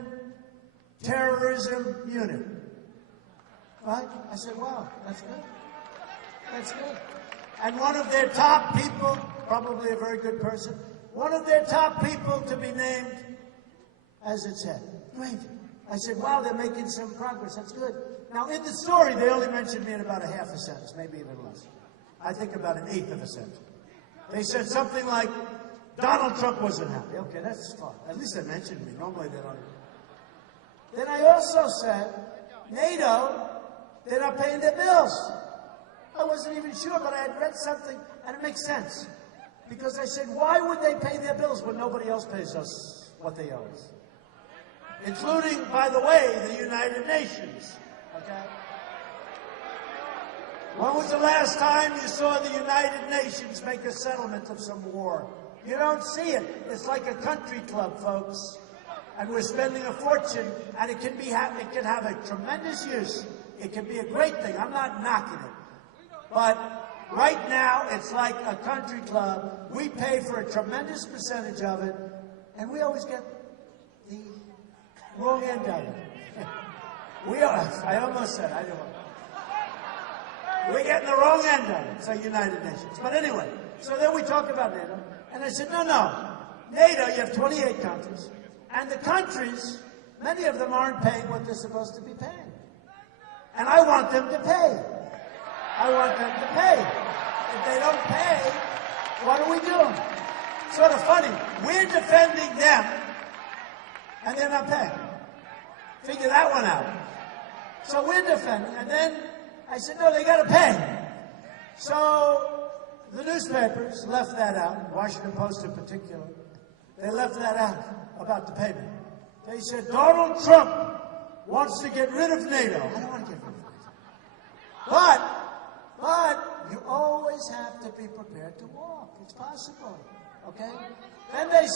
terrorism unit. Right? I said, wow, that's good. That's good. And one of their top people, probably a very good person, one of their top people to be named as its head. Great. I said, wow, they're making some progress. That's good. Now, in the story, they only mentioned me in about a half a sentence, maybe even less. I think about an eighth of a sentence. They said something like, Donald Trump wasn't happy. Okay, that's fine. At least they mentioned me. Normally they don't. Then I also said, NATO, they're not paying their bills. I wasn't even sure, but I had read something, and it makes sense. Because I said, why would they pay their bills when nobody else pays us what they owe us? Including, by the way, the United Nations. Okay? When was the last time you saw the United Nations make a settlement of some war? You don't see it. It's like a country club, folks. and we're spending a fortune, and it can have a tremendous use. It can be a great thing. I'm not knocking it. But right now, it's like a country club. We pay for a tremendous percentage of it, and we always get the wrong end of it. I almost said, I don't know. We're getting the wrong end of it, say United Nations. But anyway, so then we talk about NATO, and I said, no. NATO, you have 28 countries, and the countries, many of them aren't paying what they're supposed to be paying. And I want them to pay. If they don't pay, what are we doing? Sort of funny. We're defending them, and they're not paying. Figure that one out. So we're defending, and then I said, no, they got to pay. So the newspapers left that out, Washington Post in particular. They left that out about the payment. They said, Donald Trump wants to get rid of NATO. I don't want to get rid of NATO. But you always have to be prepared to walk. It's possible. Okay? Then they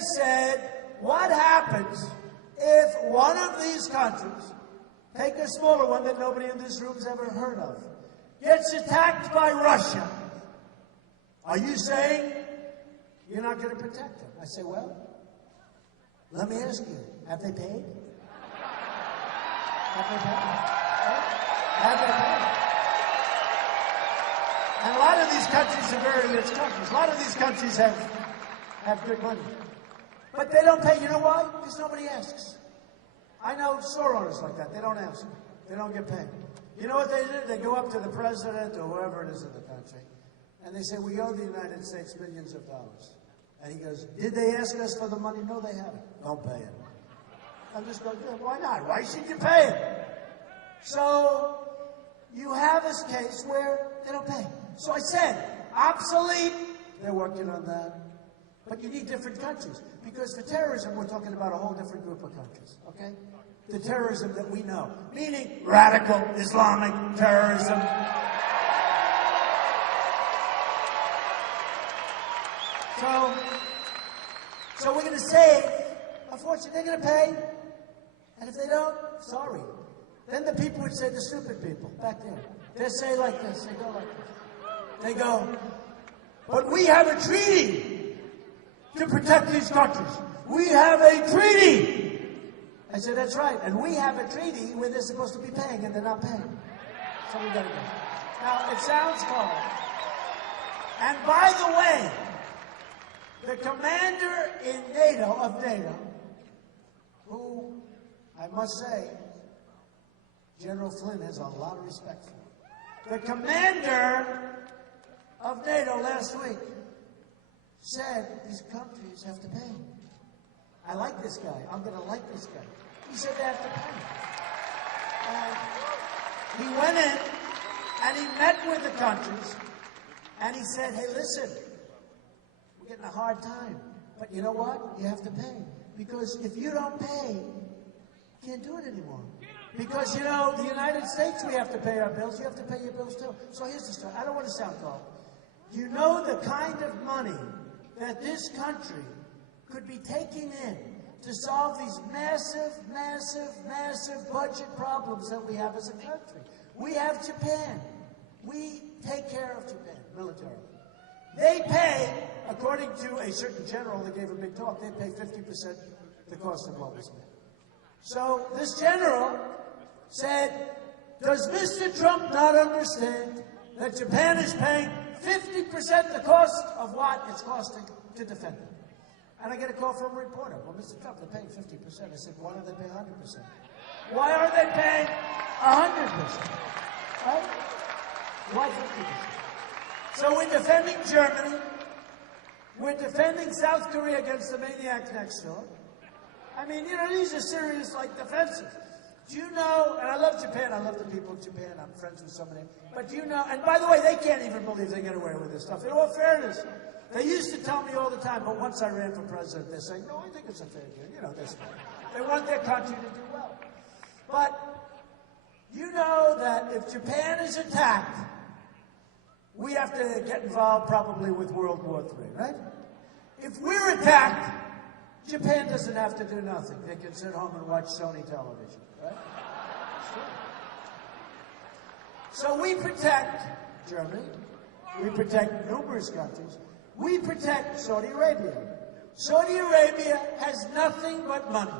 said, what happens if one of these countries, take a smaller one that nobody in this room has ever heard of, gets attacked by Russia? Are you saying you're not going to protect them? I say, well, let me ask you, have they paid? Have they paid? And a lot of these countries are very rich countries. A lot of these countries have good money. But they don't pay. You know why? Because nobody asks. I know store owners like that. They don't ask. They don't get paid. You know what they do? They go up to the president or whoever it is in the country, and they say, we owe the United States millions of dollars. And he goes, did they ask us for the money? No, they haven't. Don't pay it. I'm just going, yeah, why not? Why should you pay it? So you have this case where they don't pay. So I said, obsolete. They're working on that. But you need different countries. Because for terrorism, we're talking about a whole different group of countries, okay? The terrorism that we know, meaning radical Islamic terrorism. So we're going to save a fortune. They're going to pay. And if they don't, sorry. Then the people would say, the stupid people back there, they say like this. They go like this. They go, but we have a treaty to protect these countries. We have a treaty. I said, that's right. And we have a treaty where they're supposed to be paying and they're not paying. So we got to go. Now, it sounds cold. And by the way, the commander in NATO, who I must say, General Flynn has a lot of respect for. The commander of NATO last week said these countries have to pay. I like this guy. I'm going to like this guy. He said they have to pay. And he went in and he met with the countries and he said, hey, listen, we're getting a hard time. But you know what? You have to pay. Because if you don't pay, you can't do it anymore. Because, you know, the United States, we have to pay our bills. You have to pay your bills too. So here's the story. I don't want to sound cold. You know the kind of money that this country could be taking in to solve these massive budget problems that we have as a country. We have Japan. We take care of Japan militarily. They pay, according to a certain general that gave a big talk, they pay 50% the cost of what we spend. So this general said, does Mr. Trump not understand that Japan is paying 50% the cost of what it's costing to defend them? And I get a call from a reporter. Well, Mr. Trump, they're paying 50%. I said, why don't they pay 100%? Why are they paying 100%? Right? Why 50%? So we're defending Germany. We're defending South Korea against the maniac next door. I mean, you know, these are serious, like, defenses. Do you know, and I love Japan, I love the people of Japan, I'm friends with so many, but do you know, and by the way, they can't even believe they get away with this stuff. In all fairness, they used to tell me all the time, but once I ran for president, they're saying, no, I think it's a fair deal, you know, this way. They want their country to do well. But you know that if Japan is attacked, we have to get involved probably with World War III, right? If we're attacked, Japan doesn't have to do nothing. They can sit home and watch Sony television, right? So we protect Germany. We protect numerous countries. We protect Saudi Arabia. Saudi Arabia has nothing but money.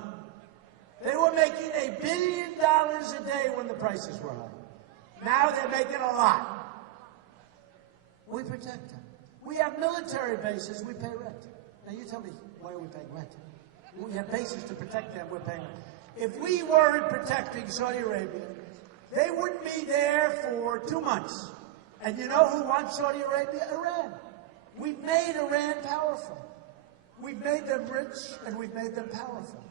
They were making $1 billion a day when the prices were high. Now they're making a lot. We protect them. We have military bases. We pay rent. Now you tell me, why are we paying rent? We have bases to protect them. We're paying rent. If we weren't protecting Saudi Arabia, they wouldn't be there for 2 months. And you know who wants Saudi Arabia? Iran. We've made Iran powerful. We've made them rich and we've made them powerful.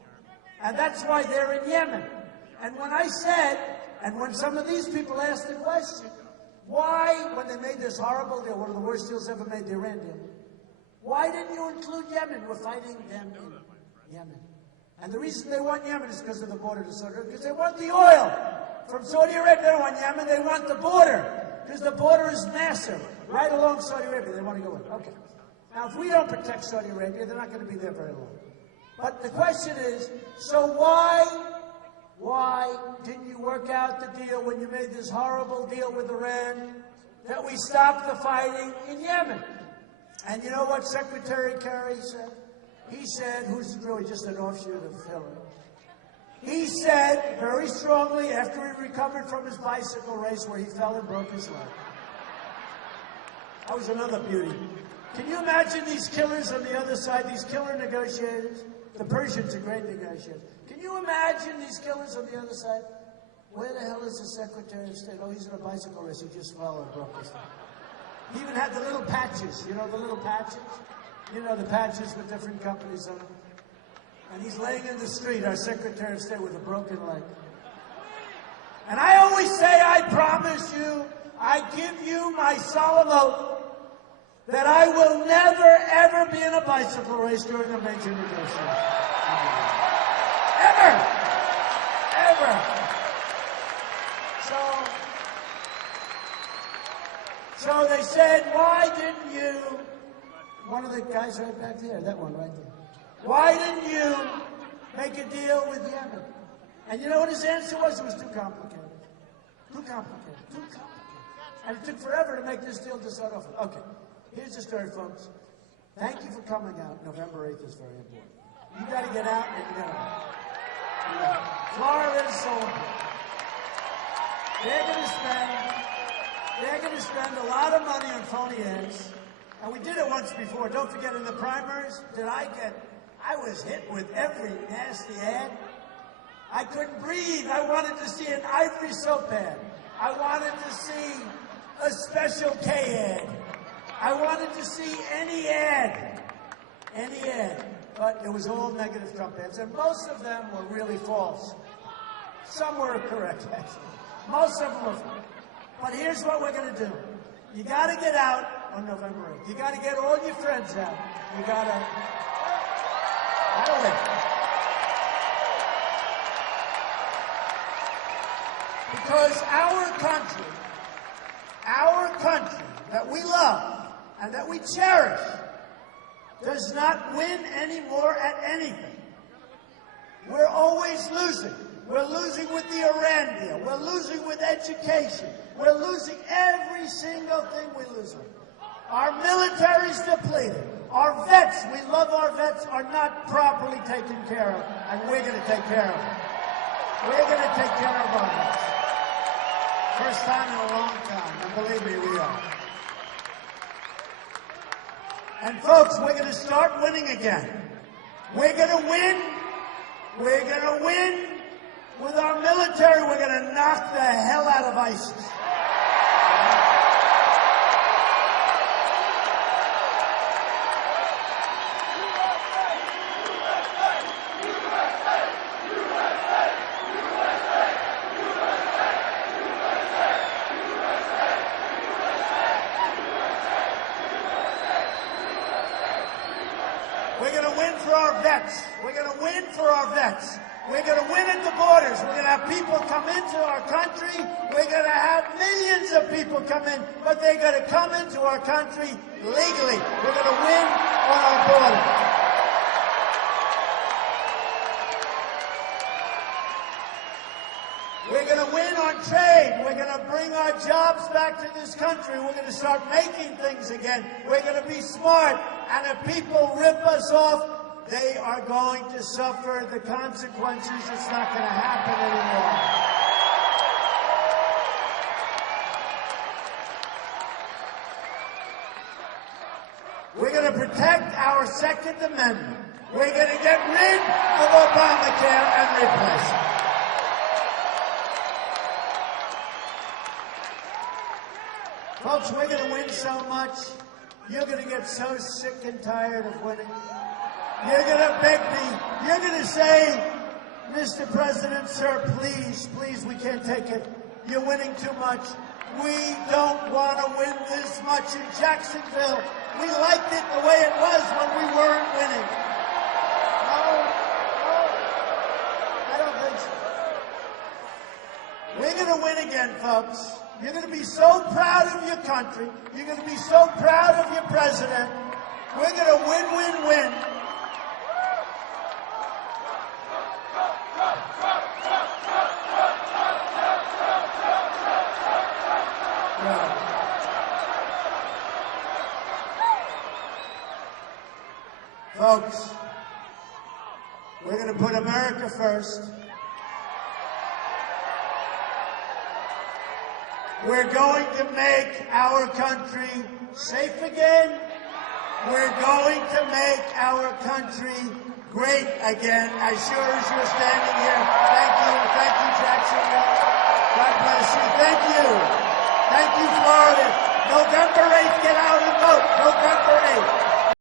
And that's why they're in Yemen. And when I said, and when some of these people asked the question, why, when they made this horrible deal, one of the worst deals ever made, the Iran deal, why didn't you include Yemen? We're fighting them in Yemen. And the reason they want Yemen is because of the border to Saudi Arabia, because they want the oil from Saudi Arabia. They don't want Yemen, they want the border, because the border is massive, right along Saudi Arabia. They want to go in. Okay. Now, if we don't protect Saudi Arabia, they're not going to be there very long. But the question is, so why didn't you work out the deal when you made this horrible deal with Iran that we stopped the fighting in Yemen? And you know what Secretary Kerry said? He said, who's really just an offshoot of Hillary. He said very strongly after he recovered from his bicycle race where he fell and broke his leg. That was another beauty. Can you imagine these killers on the other side, these killer negotiators? The Persians are great negotiators. Can you imagine these killers on the other side? Where the hell is the Secretary of State? Oh, he's in a bicycle race. He just fell and broke his leg. He even had the little patches. You know the little patches? You know, the patches with different companies on them. And he's laying in the street, our Secretary of State, with a broken leg. And I always say, I promise you, I give you my solemn oath that I will never, ever be in a bicycle race during a major negotiation. Ever! Ever! So they said, why didn't you, one of the guys right back there, that one right there, why didn't you make a deal with Yemen? And you know what his answer was? It was too complicated. Too complicated. Too complicated. And it took forever to make this deal to start off with. Okay, here's the story, folks. Thank you for coming out. November 8th is very important. You got to get out and you got to out. Yeah. Florida is so important. They're going to spend a lot of money on phony ads. And we did it once before. Don't forget, in the primaries, I was hit with every nasty ad. I couldn't breathe. I wanted to see an Ivory soap ad. I wanted to see a Special K ad. I wanted to see any ad. Any ad. But it was all negative Trump ads. And most of them were really false. Some were correct, actually. Most of them were false. But here's what we're going to do. You got to get out on November 8th. You got to get all your friends out. You got to... Because our country that we love and that we cherish does not win anymore at anything. We're always losing. We're losing with the Iran deal. We're losing with education. We're losing every single thing we lose with. Our military's depleted. Our vets, we love our vets, are not properly taken care of, and we're going to take care of them. We're going to take care of our vets. First time in a long time, and believe me, we are. And folks, we're going to start winning again. We're going to win. We're going to win. With our military, we're going to knock the hell out of ISIS. We're going to win for our vets. We're going to win for our vets. We're going to win at the borders. We're going to have people come into our country. We're going to have millions of people come in, but they're going to come into our country legally. We're going to win on our border. jobs back to this country. We're going to start making things again. We're going to be smart. And if people rip us off, they are going to suffer the consequences. It's not going to happen anymore. We're going to protect our Second Amendment. We're going to get rid of Obamacare and replace it. Folks, we're going to win so much, you're going to get so sick and tired of winning. You're going to beg me. You're going to say, Mr. President, sir, please, please, we can't take it. You're winning too much. We don't want to win this much in Jacksonville. We liked it the way it was when we weren't winning. No, I don't think so. We're going to win again, folks. You're going to be so proud of your country. You're going to be so proud of your president. We're going to win, win, win. Folks, we're going to put America first. We're going to make our country safe again. We're going to make our country great again, as sure as you're standing here. Thank you, Jacksonville. God bless you. Thank you, Florida. November 8th, get out and vote. November 8th.